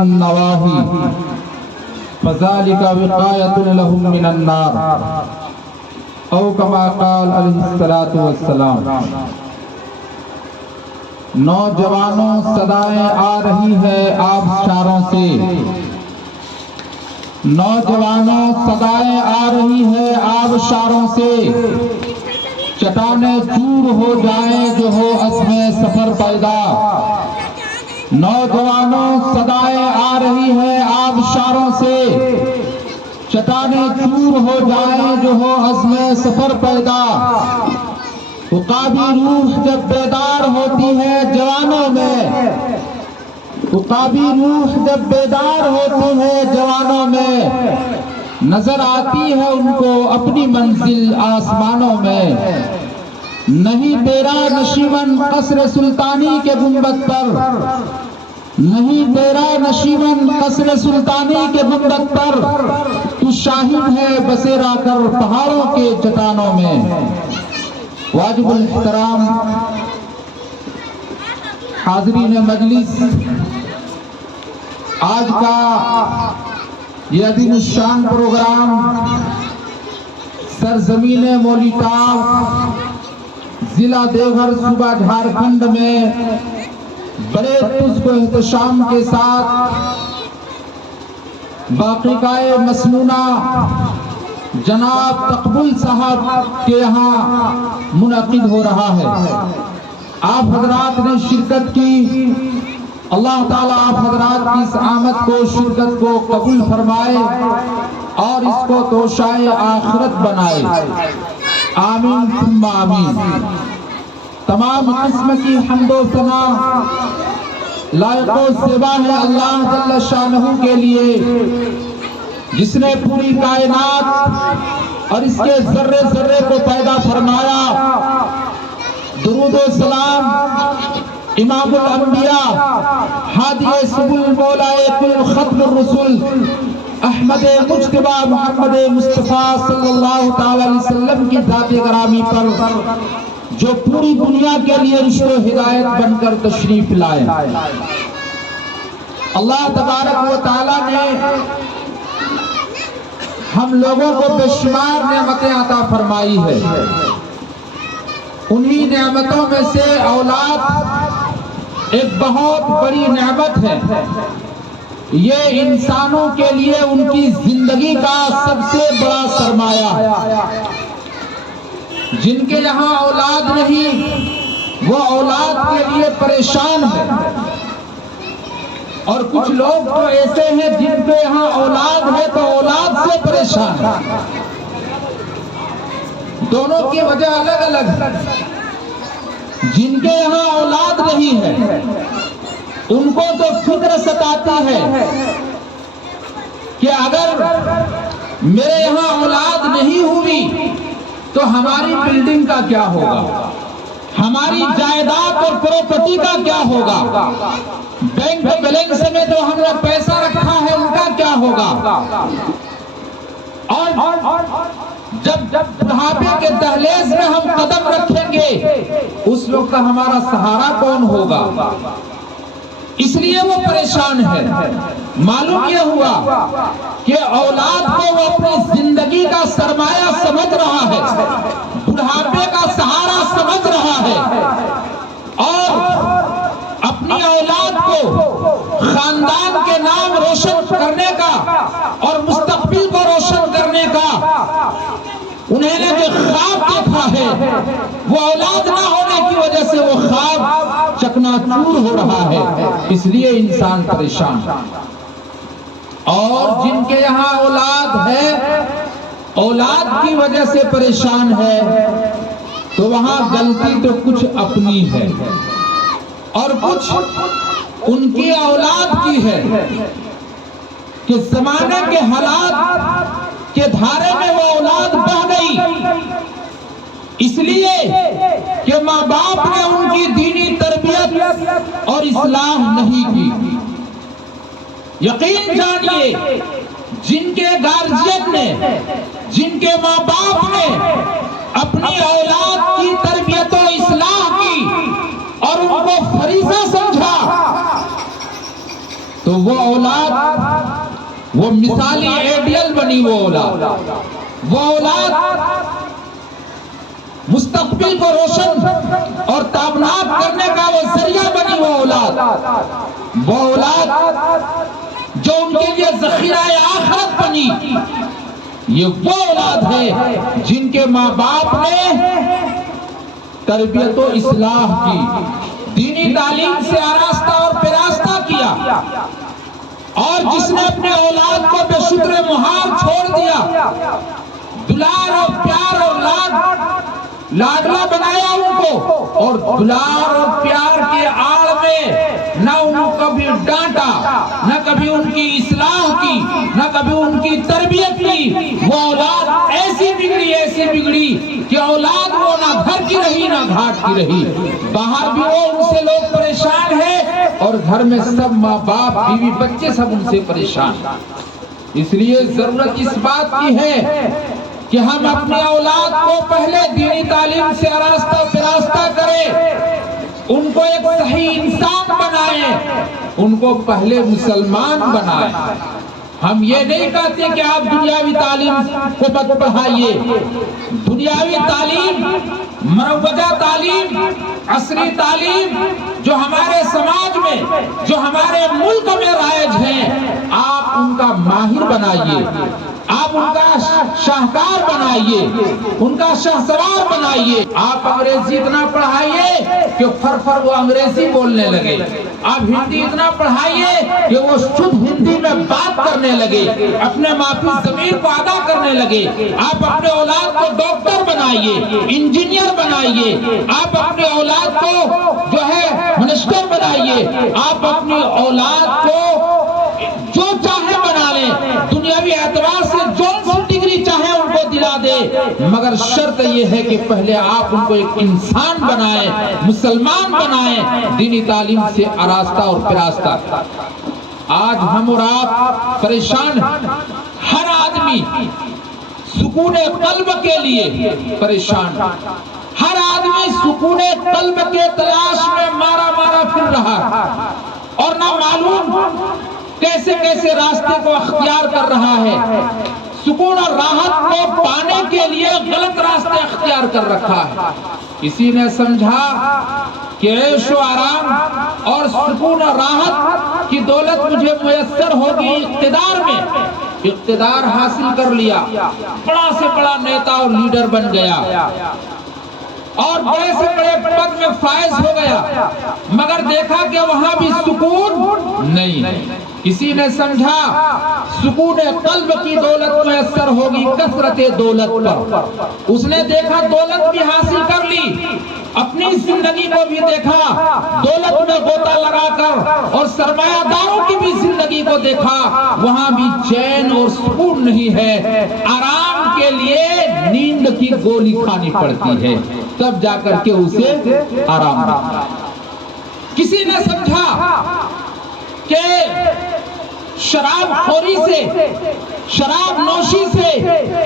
النواہی فذالک وقایۃ لہم من النار او کما قال علیہ الصلوۃ والسلام۔ نوجوانوں صدائیں آ رہی ہے آبشاروں سے، نوجوانوں صدائیں آ رہی ہے آبشاروں سے، چٹانیں چور ہو جائیں جو ہو عزم سفر پیدا۔ نوجوانوں صدائیں آ رہی ہے آبشاروں سے، چٹانیں چور ہو جائیں جو ہو عزم سفر پیدا۔ عقابی روح جب بیدار ہوتی ہے جوانوں میں، عقابی روح جب بیدار ہوتی ہے جوانوں میں، نظر آتی ہے ان کو اپنی منزل آسمانوں میں۔ نہیں تیرا نشیمن قصر سلطانی کے گنبد پر، نہیں تیرا نشیمن قصر سلطانی کے گنبد پر، تو شاہد ہے بسیرا کر پہاڑوں کے چٹانوں میں۔ واجب الاحترام حاضرین مجلس، آج کا یہ عظیم الشان پروگرام سرزمین مولیٹاؤ، ضلع دیوگھر، صوبہ جھارکھنڈ میں بڑے پرجوش و احتشام کے ساتھ باقیگائے مسنونہ جناب تقبل صاحب کے یہاں منعقد ہو رہا ہے۔ آپ حضرات نے شرکت کی، اللہ تعالیٰ آپ حضرات کی اس آمد کو، شرکت کو قبول فرمائے اور اس کو توشائے آخرت بنائے، آمین ثم آمین۔ تمام قسم کی حمد و ثنا لائق و زیبا ہے اللہ جل شانہ کے لیے، جس نے پوری کائنات اور اس کے ذرے ذرے کو پیدا فرمایا۔ درود و سلام امام الانبیاء، ہادی سبل مولائے کل ختم الرسل، احمد مجتبی محمد مصطفیٰ صلی اللہ تعالی علیہ وسلم کی ذات گرامی پر، جو پوری دنیا کے لیے رشد و ہدایت بن کر تشریف لائے۔ اللہ تبارک و تعالی نے ہم لوگوں کو بے شمار نعمتیں عطا فرمائی ہے۔ انہی نعمتوں میں سے اولاد ایک بہت بڑی نعمت ہے۔ یہ انسانوں کے لیے ان کی زندگی کا سب سے بڑا سرمایہ۔ جن کے یہاں اولاد نہیں وہ اولاد کے لیے پریشان ہے، اور کچھ لوگ تو ایسے ہیں جن کے یہاں اولاد ہے تو اولاد سے پریشان ہے۔ دونوں کی وجہ الگ الگ ہے۔ جن کے یہاں اولاد نہیں ہے ان کو تو فکر ستاتی ہے کہ اگر میرے یہاں اولاد نہیں ہوئی تو ہماری بلڈنگ کا کیا ہوگا، ہماری جائیداد اور پراپرٹی کا کیا ہوگا، بینک بیلنس میں جو ہم نے پیسہ رکھا ہے ان کا کیا ہوگا، اور جب بڑھاپے کے دہلیز میں ہم قدم رکھیں گے اس وقت ہمارا سہارا کون ہوگا۔ اس لیے وہ پریشان ہے۔ معلوم یہ ہوا کہ اولاد کو وہ اپنی زندگی کا سرمایہ سمجھ رہا ہے، بڑھاپے کا سہارا سمجھ رہا ہے، اور اپنی اولاد کو خاندان کے نام روشن کرنے کا اور مستقبل کو روشن کرنے کا انہیں نے جو خواب دیکھا ہے وہ اولاد نہ ہونے کی وجہ سے وہ خواب چکنا چور ہو رہا ہے۔ اس لیے انسان پریشان، اور جن کے یہاں اولاد ہے اولاد کی وجہ سے پریشان ہے تو وہاں غلطی تو کچھ اپنی ہے اور کچھ ان کی اولاد کی ہے کہ زمانے کے حالات کے دھارے میں وہ اولاد بہہ گئی، اس لیے کہ ماں باپ نے ان کی دینی تربیت اور اصلاح نہیں کی۔ یقین جانیے جن کے گارجین نے، جن کے ماں باپ نے اپنی اولاد کی تربیت و اصلاح کی اور ان کو فریضہ سمجھا تو وہ اولاد وہ مثالی آئیڈیل بنی، وہ اولاد مستقبل کو روشن اور تابناک کرنے کا وہ ذریعہ بنی، وہ اولاد جو ان کے لیے ذخیرہ آخرت بنی۔ یہ وہ اولاد ہے جن کے ماں باپ نے تربیت و اصلاح کی، دینی تعلیم سے آراستہ اور پیراستہ کیا، اور جس نے اپنے اولاد کو بے شکر مہار چھوڑ دیا، دلار اور پیار اور لاڈلا بنایا ان کو، اور دلار اور پیار کے آڑ میں نہ ان کو کبھی ڈانٹا، نہ کبھی ان کی اصلاح کی، نہ کبھی ان کی تربیت کی۔ وہ اولاد ایسی بگڑی کہ اولاد وہ نہ گھر کی رہی نہ گھاٹ کی رہی، باہر بھی وہ ان سے لوگ پریشان ہیں، اور گھر میں سب ماں باپ بیوی بچے سب ان سے پریشان ہیں۔ اس لیے ضرورت اس بات کی ہے کہ ہم اپنی اولاد کو پہلے دینی تعلیم سے آراستہ پیراستہ کریں، ان کو ایک صحیح انسان بنائیں، ان کو پہلے مسلمان بنائیں۔ ہم یہ نہیں کہتے کہ آپ دنیاوی تعلیم کو مت پڑھائیے، دنیاوی تعلیم، مروجہ تعلیم، عصری تعلیم جو ہمارے سماج میں، جو ہمارے ملک میں رائج ہیں، آپ ان کا ماہر بنائیے، آپ ان کا شاہکار بنائیے، ان کا شاہسوار بنائیے۔ آپ انگریزی اتنا پڑھائیے کہ فر وہ انگریزی بولنے لگے، آپ ہندی اتنا پڑھائیے کہ وہ شدھ ہندی میں بات کرنے لگے، اپنے مافی ضمیر کو ادا کرنے لگے۔ آپ اپنے اولاد کو ڈاکٹر بنائیے، انجینئر بنائیے، آپ اپنے اولاد کو جو ہے منسٹر بنائیے، آپ اپنی اولاد کو جو چاہے بنا لیں، دنیاوی اعتبار سے جو ڈگری چاہے ان کو دلا دے، مگر شرط یہ ہے کہ پہلے آپ ان کو ایک انسان بنائیں، مسلمان بنائیں، دینی تعلیم سے آراستہ اور پیراستہ۔ آج ہم اور آپ پریشان ہیں، ہر آدمی سکون قلب کے لیے پریشان، ہر آدمی سکون قلب کے تلاش میں مارا پھر رہا، اور نہ معلوم کیسے راستے کو اختیار کر رہا ہے۔ سکون اور راحت کو پانے کے لیے غلط راستے اختیار کر رکھا ہے۔ کسی نے سمجھا کہ عیش و آرام اور سکون اور راحت کی دولت مجھے میسر ہوگی اقتدار میں، اقتدار حاصل کر لیا، بڑا سے بڑا نیتا اور لیڈر بن گیا، اور بڑے سے بڑے پد میں فائز ہو گیا، مگر دیکھا کہ وہاں بھی سکون نہیں۔ کسی نے سمجھا سکون قلب کی دولت میسر ہوگی کثرت دولت پر، اس نے دیکھا دولت بھی حاصل کر لی، اپنی زندگی کو بھی دیکھا دولت میں غوطہ لگا کر، اور سرمایہ داروں کی بھی زندگی کو دیکھا، وہاں بھی چین اور سکون نہیں ہے، آرام کے لیے نیند کی گولی کھانی پڑتی ہے، تب جا کر کے اسے آرام ملتا۔ کسی نے سمجھا کہ شراب خوری سے، شراب نوشی سے،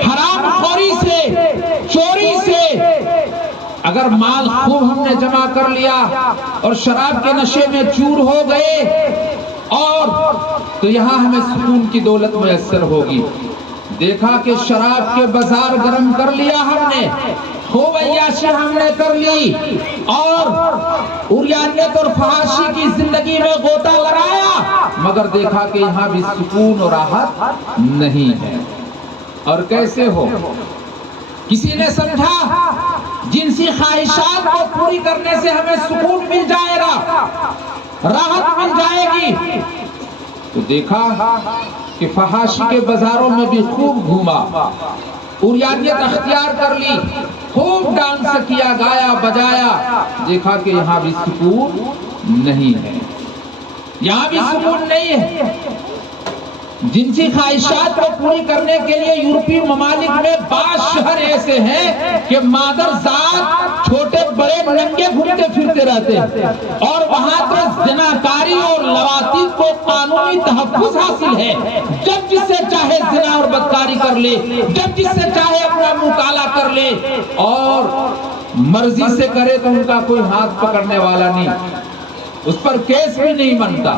حرام خوری سے، چوری سے اگر مال خوب ہم نے جمع کر لیا اور شراب کے نشے میں چور ہو گئے، اور تو یہاں ہمیں سکون کی دولت میسر ہوگی۔ دیکھا کہ شراب کے بازار گرم کر لیا ہم نے، خوب عیاشی ہم نے کر لی، اور عریانیت اور فحاشی کی زندگی میں غوطہ لگایا، مگر دیکھا کہ یہاں بھی سکون اور راحت نہیں ہے۔ اور کیسے ہو؟ کسی نے سمجھا جنسی خواہشات کو پوری کرنے سے ہمیں سکون مل جائے گا، راحت مل جائے گی، تو دیکھا کہ فحاشی کے بازاروں میں بھی خوب گھوما، عریانیت اختیار کر لی، خوب ڈانس کیا، گایا بجایا، دیکھا کہ یہاں بھی سکون نہیں ہے، یہاں بھی سکون نہیں ہے۔ جنسی خواہشات کو پوری کرنے کے لیے یورپی ممالک میں بعض شہر ایسے ہیں کہ مادر ذات چھوٹے بڑے ننگے گھومتے پھرتے رہتے ہیں، اور وہاں تو زناکاری اور لواطیف کو قانونی تحفظ حاصل ہے، جب جس سے چاہے زنا اور بدکاری کر لے، جب جس سے چاہے اپنا منہ کالا کر لے، اور مرضی سے کرے تو ان کا کوئی ہاتھ پکڑنے والا نہیں، اس پر کیس بھی نہیں بنتا۔